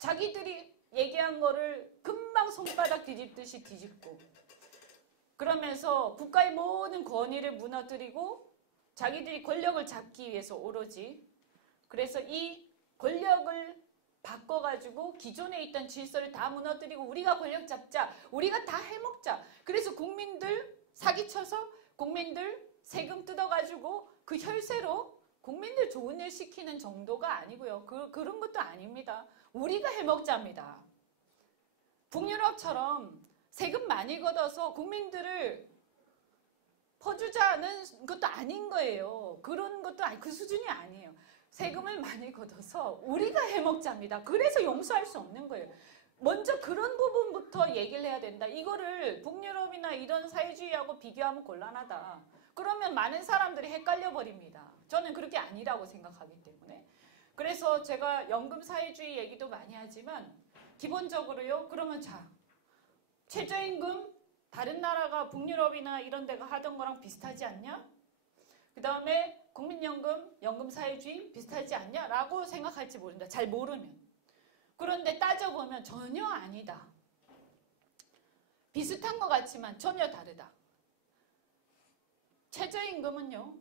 자기들이 얘기한 거를 금방 손바닥 뒤집듯이 뒤집고 그러면서 국가의 모든 권위를 무너뜨리고 자기들이 권력을 잡기 위해서 오로지 그래서 이 권력을 바꿔가지고 기존에 있던 질서를 다 무너뜨리고 우리가 권력 잡자. 우리가 다 해먹자. 그래서 국민들 사기쳐서 국민들 세금 뜯어가지고 그 혈세로 국민들 좋은 일 시키는 정도가 아니고요. 그런 것도 아닙니다. 우리가 해먹자입니다. 북유럽처럼 세금 많이 걷어서 국민들을 퍼주자는 것도 아닌 거예요. 그런 것도 그 수준이 아니에요. 세금을 많이 걷어서 우리가 해먹자입니다. 그래서 용서할 수 없는 거예요. 먼저 그런 부분부터 얘기를 해야 된다. 이거를 북유럽이나 이런 사회주의하고 비교하면 곤란하다. 그러면 많은 사람들이 헷갈려 버립니다. 저는 그렇게 아니라고 생각하기 때문에. 그래서 제가 연금 사회주의 얘기도 많이 하지만 기본적으로요. 그러면 자, 최저임금 다른 나라가 북유럽이나 이런 데가 하던 거랑 비슷하지 않냐? 그 다음에 국민연금, 연금사회주의 비슷하지 않냐? 라고 생각할지 모른다. 잘 모르면. 그런데 따져보면 전혀 아니다. 비슷한 것 같지만 전혀 다르다. 최저임금은요.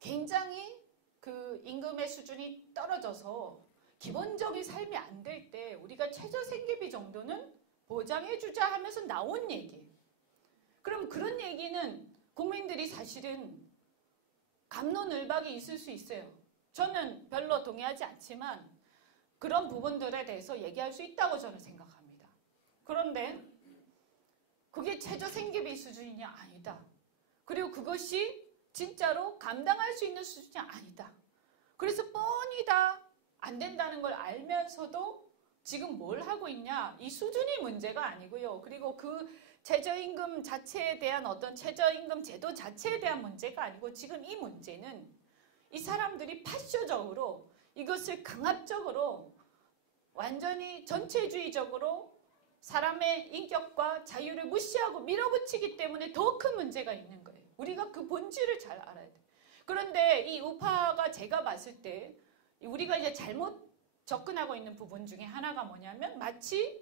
굉장히 그 임금의 수준이 떨어져서 기본적인 삶이 안 될 때 우리가 최저생계비 정도는 보장해주자 하면서 나온 얘기. 그럼 그런 얘기는 국민들이 사실은 갑론을박이 있을 수 있어요. 저는 별로 동의하지 않지만 그런 부분들에 대해서 얘기할 수 있다고 저는 생각합니다. 그런데 그게 최저생계비 수준이냐? 아니다. 그리고 그것이 진짜로 감당할 수 있는 수준이 아니다. 그래서 뻔히 다 안 된다는 걸 알면서도 지금 뭘 하고 있냐? 이 수준이 문제가 아니고요. 그리고 그 최저임금 자체에 대한 어떤 최저임금 제도 자체에 대한 문제가 아니고 지금 이 문제는 이 사람들이 파쇼적으로 이것을 강압적으로 완전히 전체주의적으로 사람의 인격과 자유를 무시하고 밀어붙이기 때문에 더 큰 문제가 있는 거예요. 우리가 그 본질을 잘 알아야 돼. 그런데 이 우파가 제가 봤을 때 우리가 이제 잘못 접근하고 있는 부분 중에 하나가 뭐냐면 마치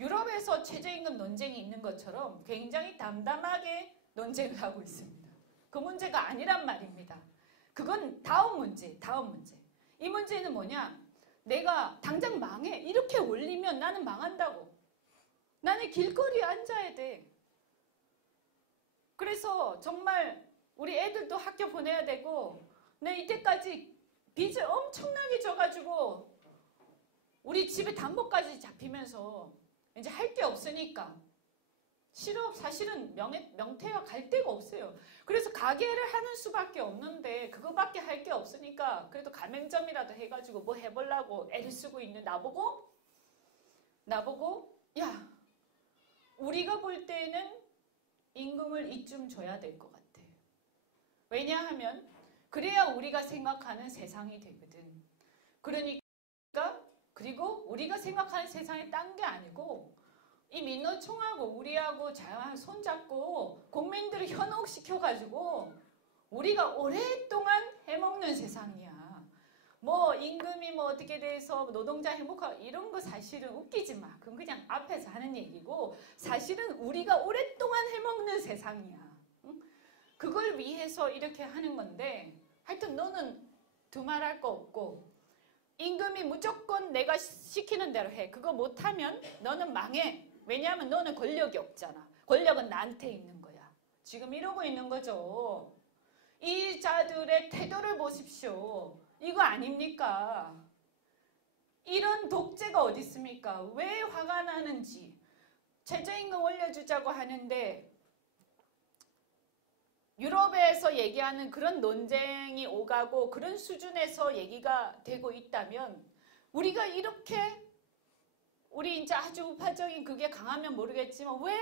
유럽에서 최저임금 논쟁이 있는 것처럼 굉장히 담담하게 논쟁을 하고 있습니다. 그 문제가 아니란 말입니다. 그건 다음 문제. 이 문제는 뭐냐? 내가 당장 망해. 이렇게 올리면 나는 망한다고. 나는 길거리에 앉아야 돼. 그래서 정말 우리 애들도 학교 보내야 되고 내 이때까지 빚을 엄청나게 져가지고 우리 집에 담보까지 잡히면서 이제 할 게 없으니까 실업 사실은 명태가 갈 데가 없어요. 그래서 가게를 하는 수밖에 없는데 그거밖에 할 게 없으니까 그래도 가맹점이라도 해가지고 뭐 해보려고 애를 쓰고 있는 나보고 야 우리가 볼 때는 임금을 이쯤 줘야 될 것 같아. 왜냐하면 그래야 우리가 생각하는 세상이 되거든. 그러니까 그리고 우리가 생각하는 세상이 딴 게 아니고 이 민노총하고 우리하고 잘 손잡고 국민들을 현혹시켜가지고 우리가 오랫동안 해먹는 세상이야. 뭐 임금이 뭐 어떻게 돼서 노동자 행복하고 이런 거 사실은 웃기지 마. 그건 그냥 앞에서 하는 얘기고 사실은 우리가 오랫동안 해먹는 세상이야. 응? 그걸 위해서 이렇게 하는 건데 하여튼 너는 두말할 거 없고 임금이 무조건 내가 시키는 대로 해. 그거 못하면 너는 망해. 왜냐하면 너는 권력이 없잖아. 권력은 나한테 있는 거야. 지금 이러고 있는 거죠. 이 자들의 태도를 보십시오. 이거 아닙니까? 이런 독재가 어디 있습니까? 왜 화가 나는지. 최저임금 올려주자고 하는데 유럽에서 얘기하는 그런 논쟁이 오가고 그런 수준에서 얘기가 되고 있다면 우리가 이렇게 우리 이제 아주 우파적인 그게 강하면 모르겠지만 왜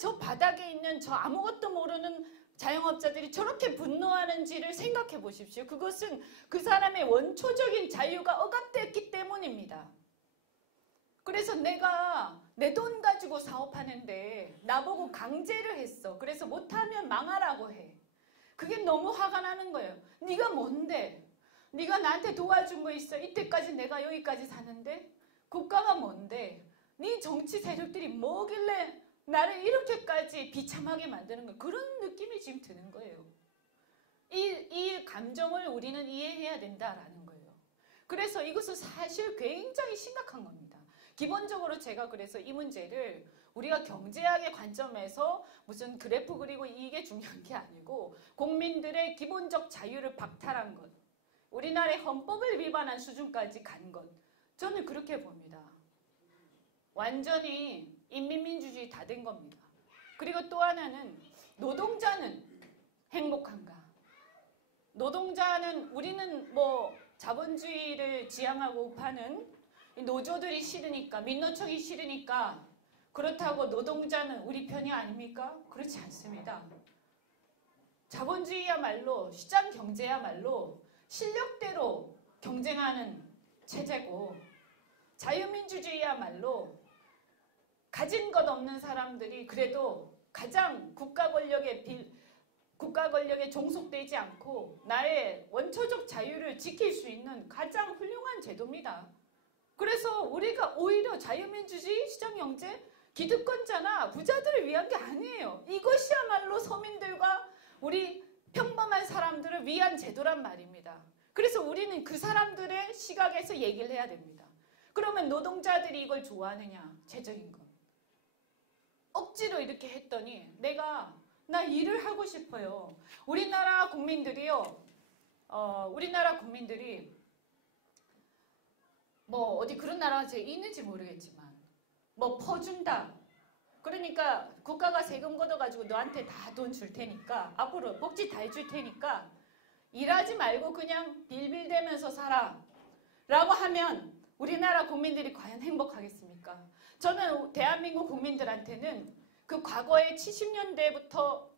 저 바닥에 있는 저 아무것도 모르는 자영업자들이 저렇게 분노하는지를 생각해 보십시오. 그것은 그 사람의 원초적인 자유가 억압됐기 때문입니다. 그래서 내가 내 돈 가지고 사업하는데 나보고 강제를 했어. 그래서 못하면 망하라고 해. 그게 너무 화가 나는 거예요. 네가 뭔데? 네가 나한테 도와준 거 있어. 이때까지 내가 여기까지 사는데 그 국가가 뭔데 네 정치 세력들이 뭐길래 나를 이렇게까지 비참하게 만드는 거야. 그런 느낌이 지금 드는 거예요. 이 감정을 우리는 이해해야 된다라는 거예요. 그래서 이것은 사실 굉장히 심각한 겁니다. 기본적으로 제가 그래서 이 문제를 우리가 경제학의 관점에서 무슨 그래프 그리고 이게 중요한 게 아니고 국민들의 기본적 자유를 박탈한 것, 우리나라의 헌법을 위반한 수준까지 간 것, 저는 그렇게 봅니다. 완전히 인민민주주의 다 된 겁니다. 그리고 또 하나는 노동자는 행복한가? 노동자는 우리는 뭐 자본주의를 지향하고 파는 노조들이 싫으니까 민노총이 싫으니까 그렇다고 노동자는 우리 편이 아닙니까? 그렇지 않습니다. 자본주의야말로 시장 경제야말로 실력대로 경쟁하는 체제고 자유민주주의야말로 가진 것 없는 사람들이 그래도 가장 국가 권력에 종속되지 않고 나의 원초적 자유를 지킬 수 있는 가장 훌륭한 제도입니다. 그래서 우리가 오히려 자유민주주의, 시장경제, 기득권자나 부자들을 위한 게 아니에요. 이것이야말로 서민들과 우리 평범한 사람들을 위한 제도란 말입니다. 그래서 우리는 그 사람들의 시각에서 얘기를 해야 됩니다. 그러면 노동자들이 이걸 좋아하느냐? 최적인 것. 억지로 이렇게 했더니 나 일을 하고 싶어요. 우리나라 국민들이 뭐 어디 그런 나라가 제가 있는지 모르겠지만 뭐 퍼준다. 그러니까 국가가 세금 걷어가지고 너한테 다 돈 줄 테니까 앞으로 복지 다 해줄 테니까 일하지 말고 그냥 빌빌대면서 살아 라고 하면 우리나라 국민들이 과연 행복하겠습니까? 저는 대한민국 국민들한테는 그 과거에 70년대부터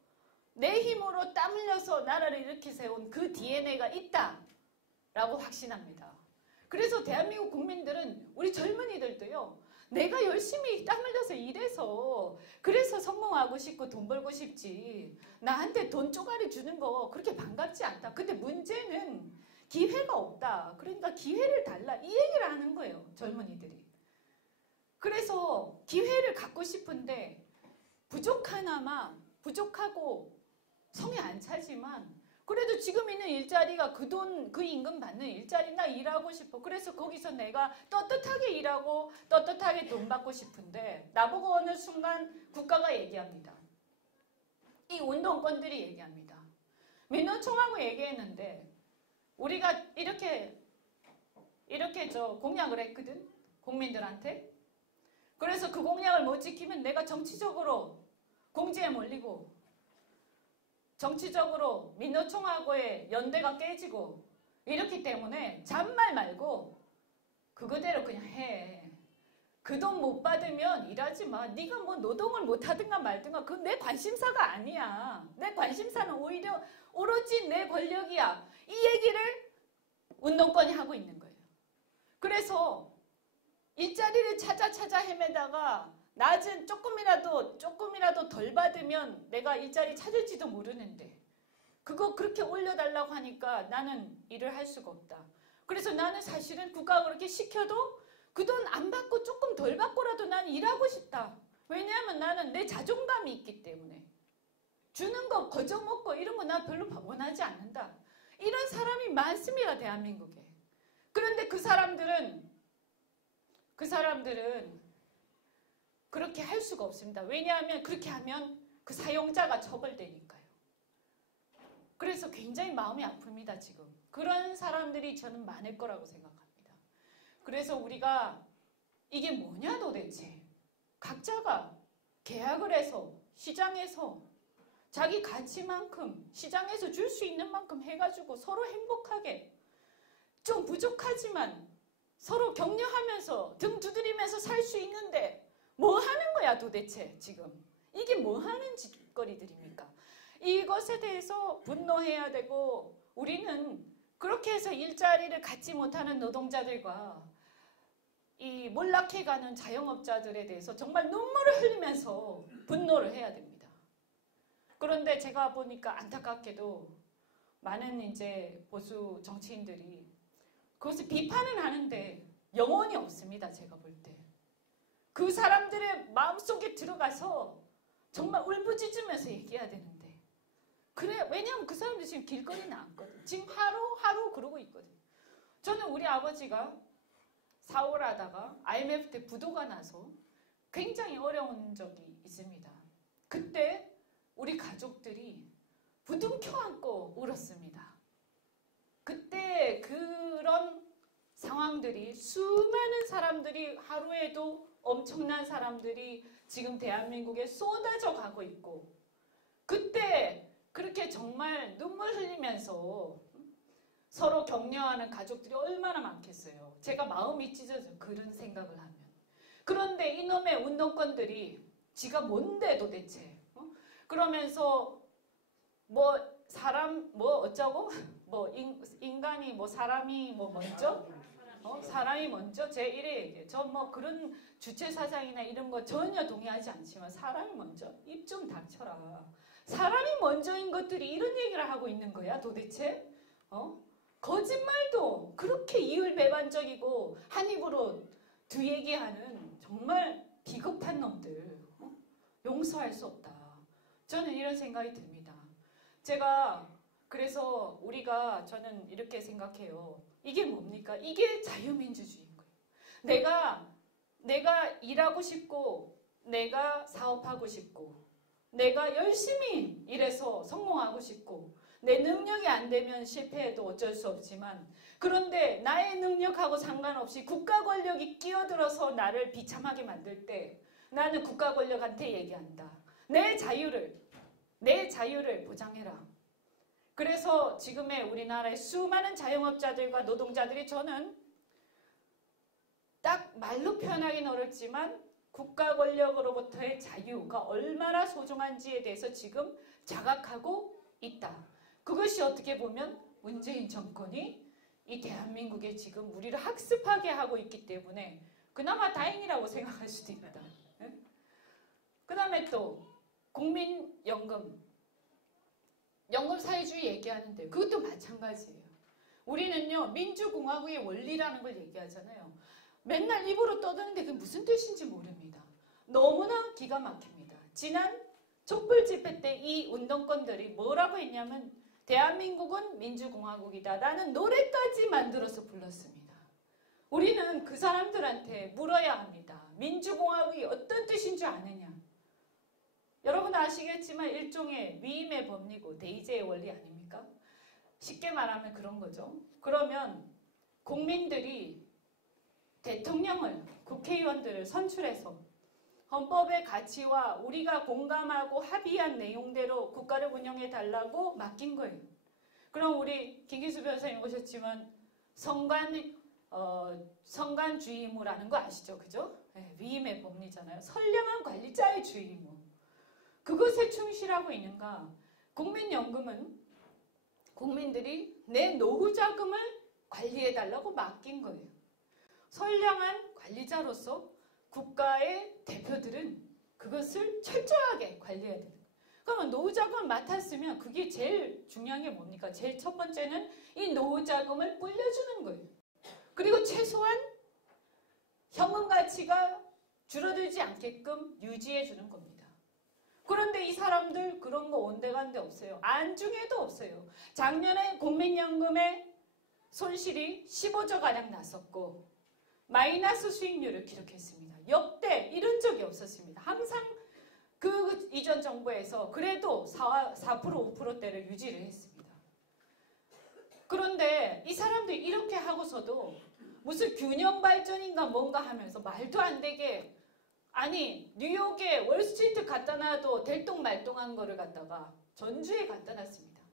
내 힘으로 땀 흘려서 나라를 이렇게 세운 그 DNA가 있다라고 확신합니다. 그래서 대한민국 국민들은 우리 젊은이들도요. 내가 열심히 땀 흘려서 일해서 그래서 성공하고 싶고 돈 벌고 싶지 나한테 돈 쪼가리 주는 거 그렇게 반갑지 않다. 근데 문제는 기회가 없다. 그러니까 기회를 달라. 이 얘기를 하는 거예요. 젊은이들이. 그래서 기회를 갖고 싶은데 부족하나마 부족하고 성에 안 차지만 그래도 지금 있는 일자리가 그 돈, 그 임금 받는 일자리 나 일하고 싶어. 그래서 거기서 내가 떳떳하게 일하고 떳떳하게 돈 받고 싶은데 나보고 어느 순간 국가가 얘기합니다. 이 운동권들이 얘기합니다. 민노총하고 얘기했는데 우리가 이렇게 공약을 했거든. 국민들한테. 그래서 그 공약을 못 지키면 내가 정치적으로 공지에 몰리고 정치적으로 민노총하고의 연대가 깨지고 이렇기 때문에 잔말 말고 그거대로 그냥 해. 그 돈 못 받으면 일하지 마. 네가 뭐 노동을 못 하든가 말든가 그건 내 관심사가 아니야. 내 관심사는 오히려 오로지 내 권력이야. 이 얘기를 운동권이 하고 있는 거예요. 그래서 일자리를 찾아 헤매다가 낮은 조금이라도 덜 받으면 내가 일자리 찾을지도 모르는데 그거 그렇게 올려달라고 하니까 나는 일을 할 수가 없다. 그래서 나는 사실은 국가가 그렇게 시켜도 그 돈 안 받고 조금 덜 받고라도 난 일하고 싶다. 왜냐하면 나는 내 자존감이 있기 때문에 주는 거 거저먹고 이런 거 나 별로 원하지 않는다. 이런 사람이 많습니다. 대한민국에. 그런데 그 사람들은 그렇게 할 수가 없습니다. 왜냐하면 그렇게 하면 그 사용자가 처벌되니까요. 그래서 굉장히 마음이 아픕니다. 지금. 그런 사람들이 저는 많을 거라고 생각합니다. 그래서 우리가 이게 뭐냐 도대체. 각자가 계약을 해서 시장에서 자기 가치만큼 시장에서 줄 수 있는 만큼 해가지고 서로 행복하게 좀 부족하지만 서로 격려하면서 등 두드리면서 살 수 있는데 뭐 하는 거야 도대체 지금. 이게 뭐 하는 짓거리들입니까? 이것에 대해서 분노해야 되고 우리는 그렇게 해서 일자리를 갖지 못하는 노동자들과 이 몰락해가는 자영업자들에 대해서 정말 눈물을 흘리면서 분노를 해야 됩니다. 그런데 제가 보니까 안타깝게도 많은 이제 보수 정치인들이 그것을 비판은 하는데 영혼이 없습니다. 제가 볼 때. 그 사람들의 마음속에 들어가서 정말 울부짖으면서 얘기해야 되는데 그래 왜냐하면 그 사람들 지금 길거리에 나왔거든. 지금 하루 그러고 있거든. 저는 우리 아버지가 사월하다가 IMF 때 부도가 나서 굉장히 어려운 적이 있습니다. 그때 우리 가족들이 부둥켜 안고 울었습니다. 그때 그런 상황들이 수많은 사람들이 하루에도 엄청난 사람들이 지금 대한민국에 쏟아져 가고 있고 그때 그렇게 정말 눈물 흘리면서 서로 격려하는 가족들이 얼마나 많겠어요. 제가 마음이 찢어져요. 그런 생각을 하면. 그런데 이놈의 운동권들이 지가 뭔데 도대체 그러면서 뭐 사람 뭐 어쩌고 뭐 인간이 뭐 사람이 뭐 먼저 사람이 먼저 제 1회 얘기해요. 저 뭐 그런 주체 사상이나 이런 거 전혀 동의하지 않지만 사람이 먼저 입 좀 닥쳐라. 사람이 먼저인 것들이 이런 얘기를 하고 있는 거야 도대체? 거짓말도 그렇게 이율배반적이고 한 입으로 두 얘기하는 정말 비겁한 놈들 용서할 수 없다. 저는 이런 생각이 듭니다. 제가 그래서 저는 이렇게 생각해요. 이게 뭡니까? 이게 자유민주주의인 거예요. 내가 일하고 싶고 내가 사업하고 싶고 내가 열심히 일해서 성공하고 싶고 내 능력이 안 되면 실패해도 어쩔 수 없지만 그런데 나의 능력하고 상관없이 국가 권력이 끼어들어서 나를 비참하게 만들 때 나는 국가 권력한테 얘기한다. 내 자유를 보장해라. 그래서 지금의 우리나라의 수많은 자영업자들과 노동자들이 저는 딱 말로 표현하기는 어렵지만 국가 권력으로부터의 자유가 얼마나 소중한지에 대해서 지금 자각하고 있다. 그것이 어떻게 보면 문재인 정권이 이 대한민국에 지금 우리를 학습하게 하고 있기 때문에 그나마 다행이라고 생각할 수도 있다. 그 다음에 또 국민연금 사회주의 얘기하는데 그것도 마찬가지예요. 우리는요 민주공화국의 원리라는 걸 얘기하잖아요. 맨날 입으로 떠드는데 그게 무슨 뜻인지 모릅니다. 너무나 기가 막힙니다. 지난 촛불 집회 때 이 운동권들이 뭐라고 했냐면 대한민국은 민주공화국이다 라는 노래까지 만들어서 불렀습니다. 우리는 그 사람들한테 물어야 합니다. 민주공화국이 어떤 뜻인 줄 아느냐. 여러분 아시겠지만 일종의 위임의 법리고 대의제의 원리 아닙니까? 쉽게 말하면 그런 거죠. 그러면 국민들이 대통령을, 국회의원들을 선출해서 헌법의 가치와 우리가 공감하고 합의한 내용대로 국가를 운영해 달라고 맡긴 거예요. 그럼 우리 김기수 변호사님 오셨지만 성간주의무라는 거 아시죠? 그죠? 네, 위임의 법리잖아요. 선량한 관리자의 주의무. 그것에 충실하고 있는가? 국민연금은 국민들이 내 노후 자금을 관리해 달라고 맡긴 거예요. 선량한 관리자로서 국가의 대표들은 그것을 철저하게 관리해야 되는 거예요. 그러면 노후자금을 맡았으면 그게 제일 중요한 게 뭡니까? 제일 첫 번째는 이 노후자금을 불려주는 거예요. 그리고 최소한 현금 가치가 줄어들지 않게끔 유지해 주는 겁니다. 그런데 이 사람들 그런 거 온데간데 없어요. 안중에도 없어요. 작년에 국민연금의 손실이 15조가량 났었고 마이너스 수익률을 기록했습니다. 역대 이런 적이 없었습니다. 항상 그 이전 정부에서 그래도 4%, 5%대를 유지를 했습니다. 그런데 이 사람들이 이렇게 하고서도 무슨 균형 발전인가 뭔가 하면서 말도 안 되게 아니 뉴욕에 월스트리트 갖다 놔도 될똥말똥한 거를 갖다가 전주에 갖다 놨습니다.